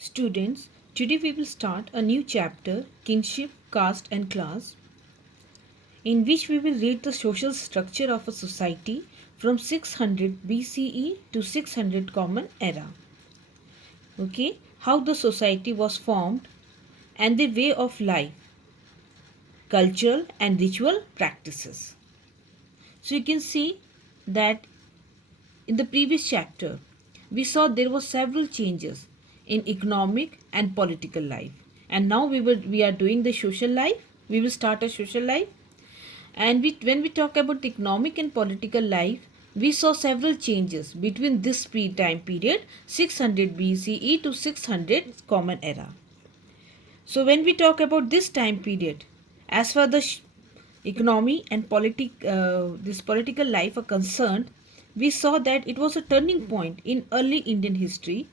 Students, today we will start a new chapter, Kinship, Caste and Class, in which we will read the social structure of a society from 600 BCE to 600 Common Era. Okay, how the society was formed and the way of life, cultural and ritual practices. So you can see that in the previous chapter, we saw there were several changes in economic and political life. And now we are doing the social life. We will start a social life. And when we talk about the economic and political life, we saw several changes between this time period 600 BCE to 600 Common Era. So when we talk about this time period, as far the economy and this political life are concerned, we saw that it was a turning point in early Indian history,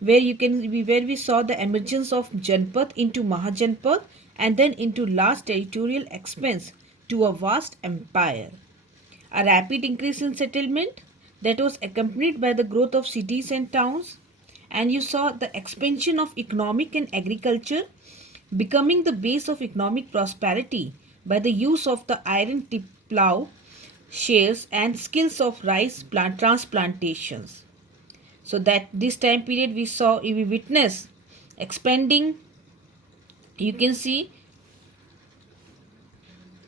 where we saw the emergence of Janpath into Mahajanpath and then into large territorial expanse to a vast empire. A rapid increase in settlement that was accompanied by the growth of cities and towns, and you saw the expansion of economic and agriculture becoming the base of economic prosperity by the use of the iron tip plough, shares and skills of rice plant transplantations. So that this time period we witness expanding, you can see,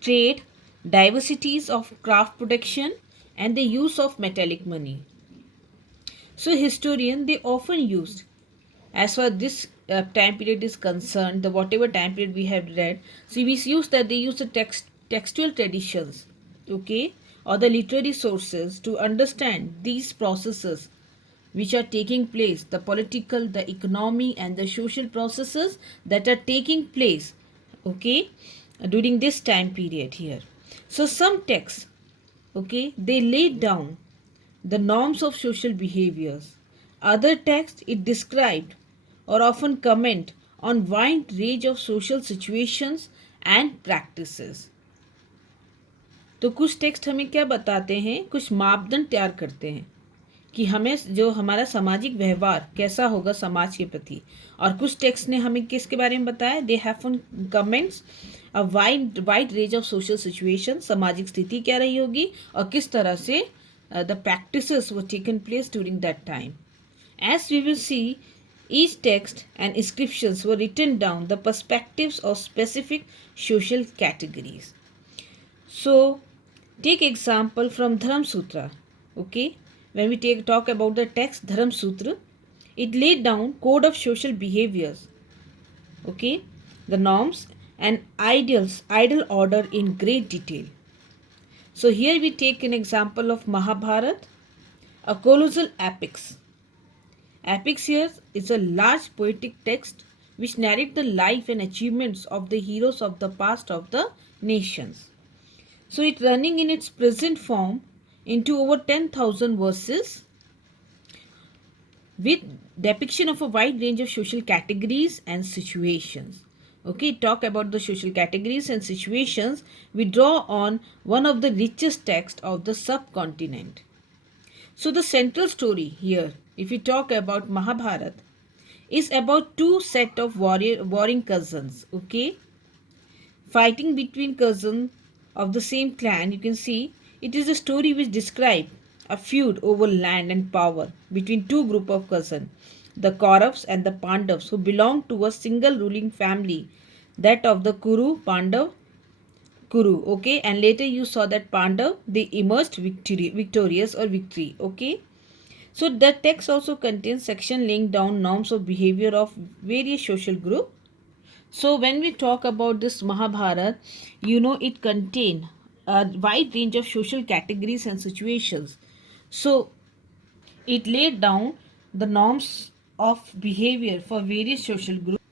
trade, diversities of craft production and the use of metallic money. So historian they often used, as far this time period is concerned, the whatever time period we have read, so we use that they use the textual traditions, okay, or the literary sources to understand these processes which are taking place, the political, the economy and the social processes that are taking place, okay, during this time period here. So some texts, okay, they laid down the norms of social behaviors. Other texts it described or often comment on wide range of social situations and practices. तो कुछ text हमें क्या बताते हैं, कुछ मापदंड तैयार करते हैं कि हमें जो हमारा सामाजिक व्यवहार कैसा होगा समाज के प्रति, और कुछ टेक्स्ट ने हमें किसके बारे में बताया, they have comments a wide range of social situation, सामाजिक स्थिति क्या रही होगी और किस तरह से the practices were taken place during that time. As we will see, each text and inscriptions were written down the perspectives of specific social categories. So, take example from Dharam Sutra. Okay, when we talk about the text Dharam Sutra, it laid down code of social behaviors. Okay, the norms and ideal order in great detail. So here we take an example of Mahabharata, a colossal epics. Epics here is a large poetic text which narrate the life and achievements of the heroes of the past of the nations. So it running in its present form into over 10,000 verses with depiction of a wide range of social categories and situations. Okay, talk about the social categories and situations. We draw on one of the richest texts of the subcontinent. So the central story here, if we talk about Mahabharata, is about two set of warring cousins. Okay, fighting between cousins of the same clan. You can see it is a story which describes a feud over land and power between two group of cousins, the Kauravas and the Pandavas, who belong to a single ruling family, that of the Kuru. Okay, and later you saw that Pandav they emerged victorious or victory. Okay, so the text also contains section laying down norms of behavior of various social group. So when we talk about this Mahabharata, you know it contain a wide range of social categories and situations. So it laid down the norms of behavior for various social groups.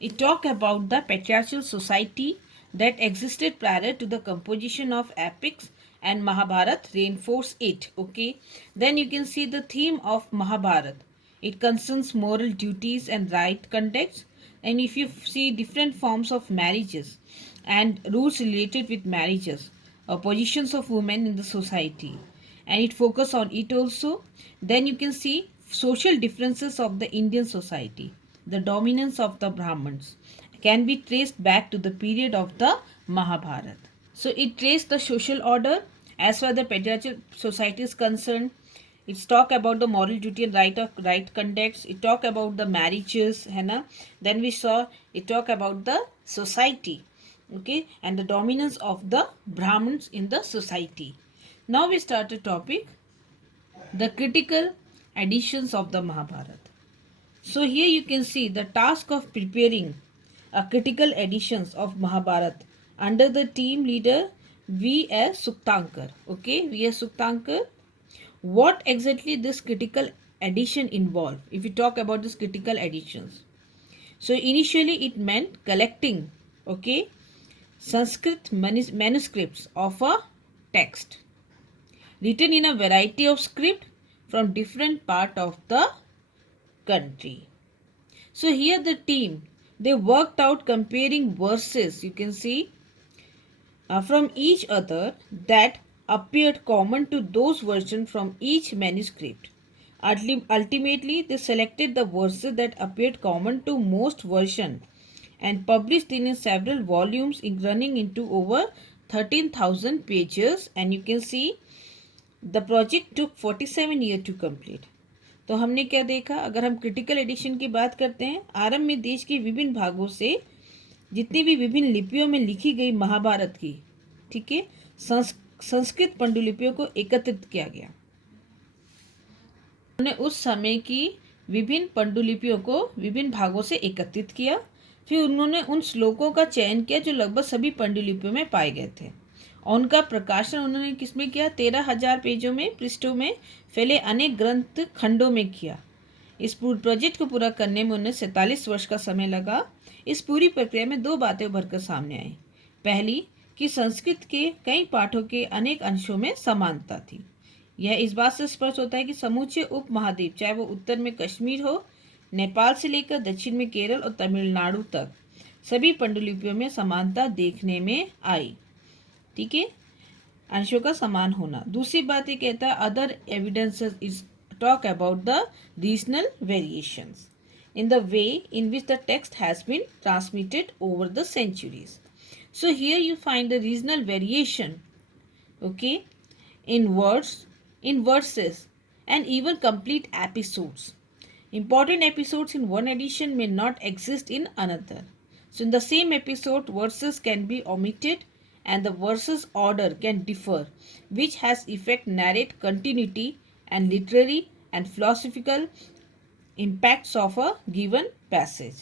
It talked about the patriarchal society that existed prior to the composition of epics, and Mahabharata reinforced it. Okay, then you can see the theme of Mahabharata. It concerns moral duties and right conduct, and if you see different forms of marriages and rules related with marriages or positions of women in the society, and it focus on it also. Then you can see social differences of the Indian society, the dominance of the Brahmins, can be traced back to the period of the Mahabharata. So it traced the social order as far as the patriarchal society is concerned. It's talk about the moral duty and right conduct. It talk about the marriages, है ना. Then we saw it talk about the society, okay, and the dominance of the Brahmins in the society. Now we start a topic, the critical editions of the Mahabharata. So here you can see the task of preparing a critical editions of Mahabharata under the team leader V.S. Suktankar. Okay, V.S. Suktankar. What exactly this critical edition involved? If you talk about this critical editions, so initially it meant collecting, okay, Sanskrit manuscripts of a text written in a variety of script from different part of the country. So here the team, they worked out comparing verses, you can see, from each other that appeared common to those versions from each manuscript. Ultimately, they selected the verses that appeared common to most versions and published in several volumes running into over 13,000 pages, and you can see the project took 47 years to complete. तो हमने क्या देखा, अगर हम critical edition की बात करते हैं, आरंभ में देश के विभिन्न भागों से जितनी भी विभिन्न लिपियों में लिखी गई महाभारत की, ठीक है, संस्कृत पांडुलिपियों को एकत्रित किया गया. उन्होंने उस समय की विभिन्न पांडुलिपियों को विभिन्न भागों से एकत्रित किया. फिर उन्होंने उन श्लोकों का चयन किया जो लगभग सभी पांडुलिपियों में पाए गए थे. उनका प्रकाशन उन्होंने किसमें किया, 13,000 पेजों में पृष्ठों में फैले अनेक ग्रंथ खंडों में किया. इस पूरे प्रोजेक्ट को पूरा करने में उन्हें 47 वर्ष का समय लगा. इस पूरी प्रक्रिया में दो बातें उभरकर सामने आई. पहली कि संस्कृत के कई पाठों के अनेक अंशों में समानता थी. यह इस बात से स्पष्ट होता है कि समूचे उप महाद्वीप, चाहे वो उत्तर में कश्मीर हो, नेपाल से लेकर दक्षिण में केरल और तमिलनाडु तक, सभी पांडुलिपियों में समानता देखने में आई. ठीक है, अंशों का समान होना. दूसरी बात ये कहता है other evidences is talk about the regional variations in the way in which the text has been transmitted over the centuries. So here you find the regional variation, okay, in words, in verses, and even complete episodes. Important episodes in one edition may not exist in another. So in the same episode, verses can be omitted and the verses order can differ, which has effect narrate continuity and literary and philosophical impacts of a given passage.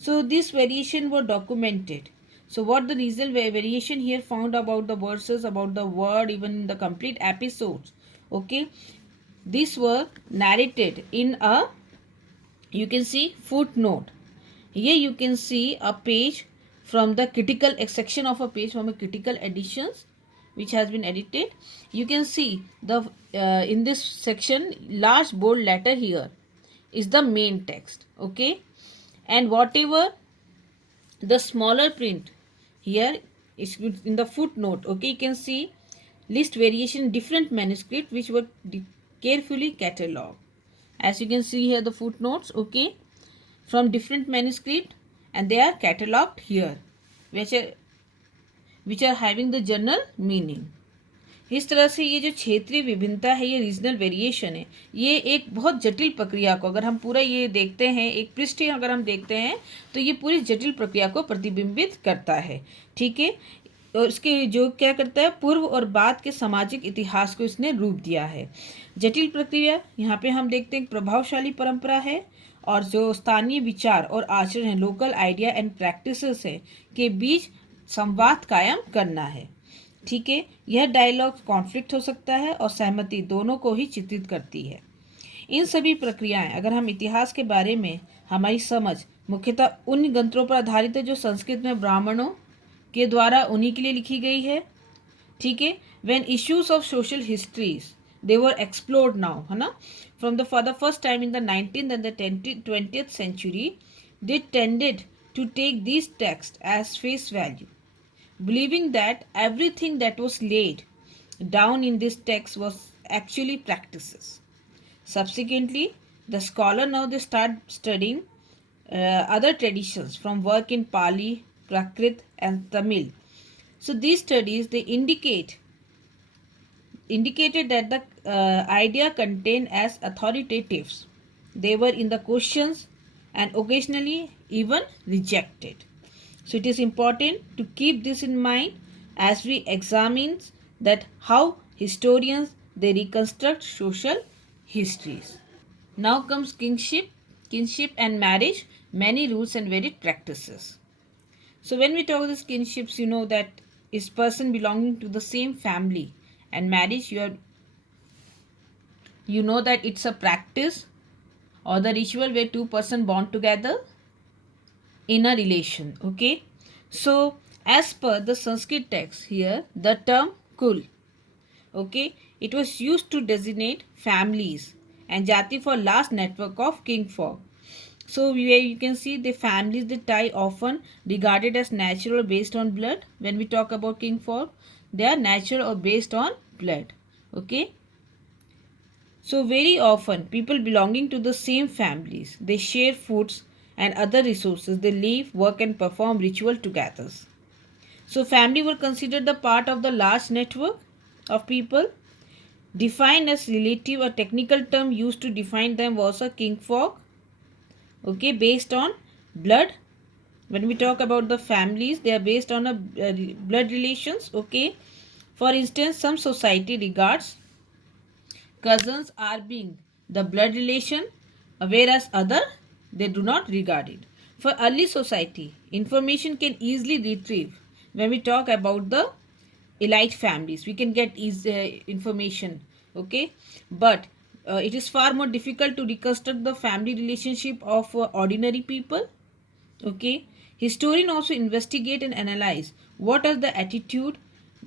So this variation were documented. So what the regional variation here found about the verses, about the word, even the complete episodes, okay, these were narrated in a, you can see footnote. Here you can see a page from the critical section of a page from a critical editions which has been edited. You can see the in this section large bold letter here is the main text, okay, and whatever the smaller print here is in the footnote, okay, you can see list variation different manuscript which were carefully catalogued. As you can see here the footnotes, okay, from different manuscript and they are catalogued here, which are having the general meaning. इस तरह से ये जो क्षेत्रीय विभिन्नता है, ये regional variation है, ये एक बहुत जटिल प्रक्रिया को, अगर हम पूरा ये देखते हैं, एक पृष्ठ अगर हम देखते हैं तो ये पूरी जटिल प्रक्रिया को प्रतिबिंबित करता है. ठीक है, और इसके जो क्या करता है, पूर्व और बाद के सामाजिक इतिहास को इसने रूप दिया है. जटिल प्रक्रिया यहाँ पे हम देखते हैं प्रभावशाली परंपरा है और जो स्थानीय विचार और आचरण है, लोकल आइडिया एंड प्रैक्टिसेस है के बीच संवाद कायम करना है. ठीक है, यह डायलॉग कॉन्फ्लिक्ट हो सकता है और सहमति दोनों को ही चित्रित करती है. इन सभी प्रक्रियाएं, अगर हम इतिहास के बारे में हमारी समझ मुख्यतः उन ग्रंथों पर आधारित है जो संस्कृत में ब्राह्मणों के द्वारा उन्हीं के लिए लिखी गई है. ठीक है, when issues of social histories they were explored now, है ना, from the for the first time in the 19th and the 20th century, they tended to take these texts as face value, believing that everything that was laid down in this text was actually practices. Subsequently, the scholar now they start studying other traditions from work in Pali, Prakrit and Tamil. So these studies they indicated that the idea contained as authoritatives. They were in the questions and occasionally even rejected. So it is important to keep this in mind as we examine that how historians they reconstruct social histories. Now comes kinship and marriage, many rules and varied practices. So when we talk this kinships, you know that is person belonging to the same family, and marriage you know that it's a practice or the ritual where two person bond together in a relation. Okay, so as per the Sanskrit text here, the term kul, okay, it was used to designate families and jati for last network of kingfolk. So where you can see the families the tie often regarded as natural based on blood. When we talk about kingfolk, they are natural or based on blood. Okay. So very often people belonging to the same families, they share foods and other resources. They live, work and perform ritual together. So family were considered the part of the large network of people. Defined as relative, a technical term used to define them was a kingfolk, okay, based on blood. When we talk about the families, they are based on a blood relations, okay. For instance, some society regards cousins are being the blood relation, whereas other they do not regard it. For early society, information can easily retrieve. When we talk about the elite families, we can get easy information, okay, but it is far more difficult to reconstruct the family relationship of ordinary people. Okay, historian also investigate and analyze what are the attitude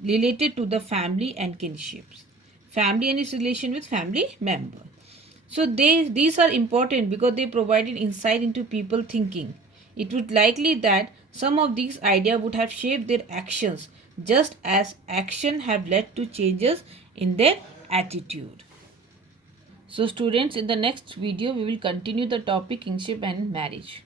related to the family and kinships, family and its relation with family member. So these are important because they provided insight into people thinking. It would likely that some of these ideas would have shaped their actions just as action have led to changes in their attitude. So students, in the next video we will continue the topic kinship and marriage.